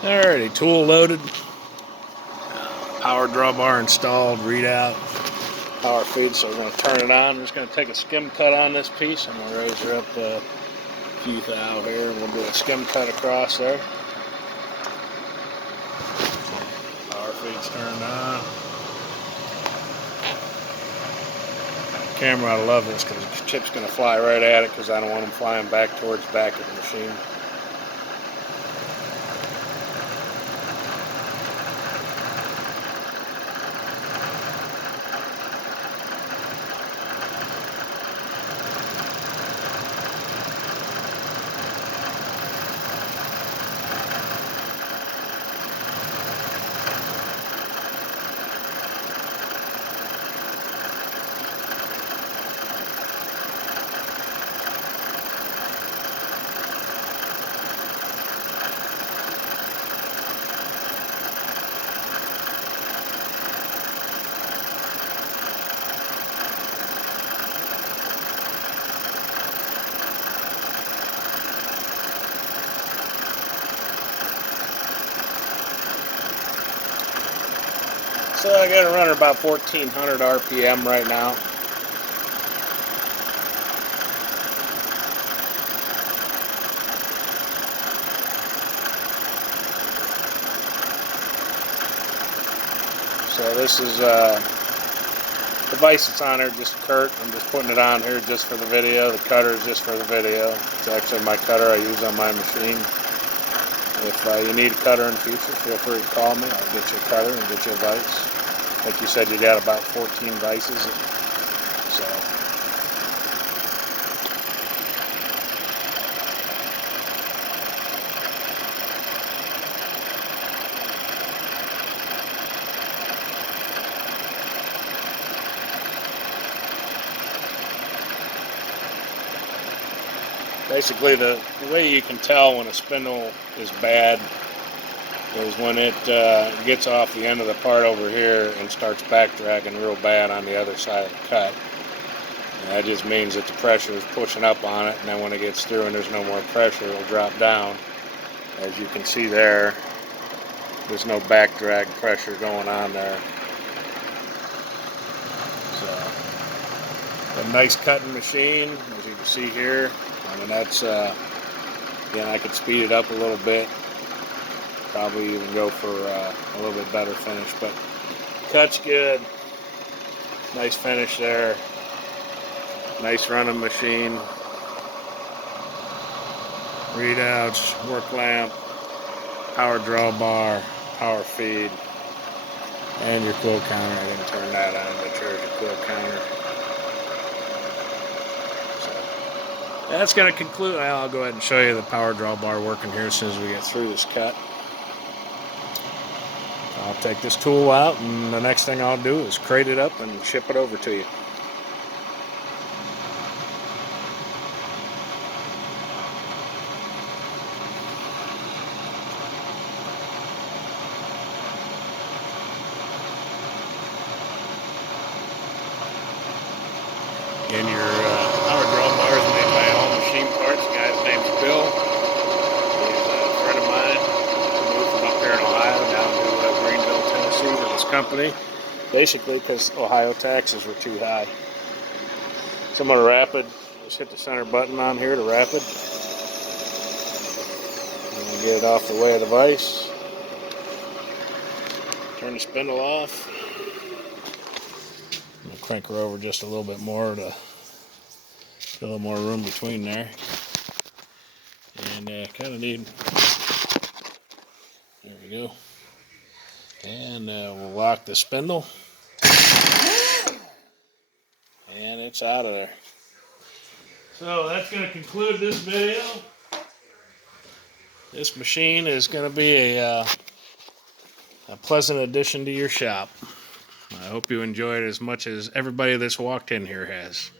Alrighty, tool loaded, power drawbar installed, readout, power feed. So we're going to turn it on. I'm just going to take a skim cut on this piece. I'm going to raise her up a few thou here, and we'll do a skim cut across there. Power feed's turned on. Camera, I love this because the chip's going to fly right at it because I don't want them flying back towards the back of the machine. So I got to run her about 1400 RPM right now. So this is device that's on there, just Kurt. I'm just putting it on here just for the video. The cutter is just for the video. It's actually my cutter I use on my machine. If you need a cutter in the future, feel free to call me. I'll get you a cutter and get you a vise. Like you said, you got about 14 vices. So basically, the way you can tell when a spindle is bad is when it gets off the end of the part over here and starts back dragging real bad on the other side of the cut. And that just means that the pressure is pushing up on it, and then when it gets through and there's no more pressure, it'll drop down. As you can see there, there's no back drag pressure going on there. So, a nice cutting machine, as you can see here. I mean, that's, again, I could speed it up a little bit. Probably even go for a little bit better finish, but cut's good. Nice finish there. Nice running machine. Readouts, work lamp, power drawbar, power feed, and your quill counter. I didn't turn that on, but there's your quill counter. So that's going to conclude. I'll go ahead and show you the power drawbar working here as soon as we get through this cut. I'll take this tool out, and the next thing I'll do is crate it up and ship it over to you. And your power drawbar is made by All Machine Parts. The guy's name's Bill. He's a friend of mine. He moved from up here in Ohio down to Greenville, Tennessee to this company. Basically because Ohio taxes were too high. So I'm going to wrap it. Just hit the center button on here to wrap it. And get it off the way of the vise. Turn the spindle off. I'm going to crank her over just a little bit more to get a little more room between there. And kind of need, there we go. And we'll lock the spindle. And it's out of there. So that's going to conclude this video. This machine is going to be a pleasant addition to your shop. I hope you enjoyed it as much as everybody that's walked in here has.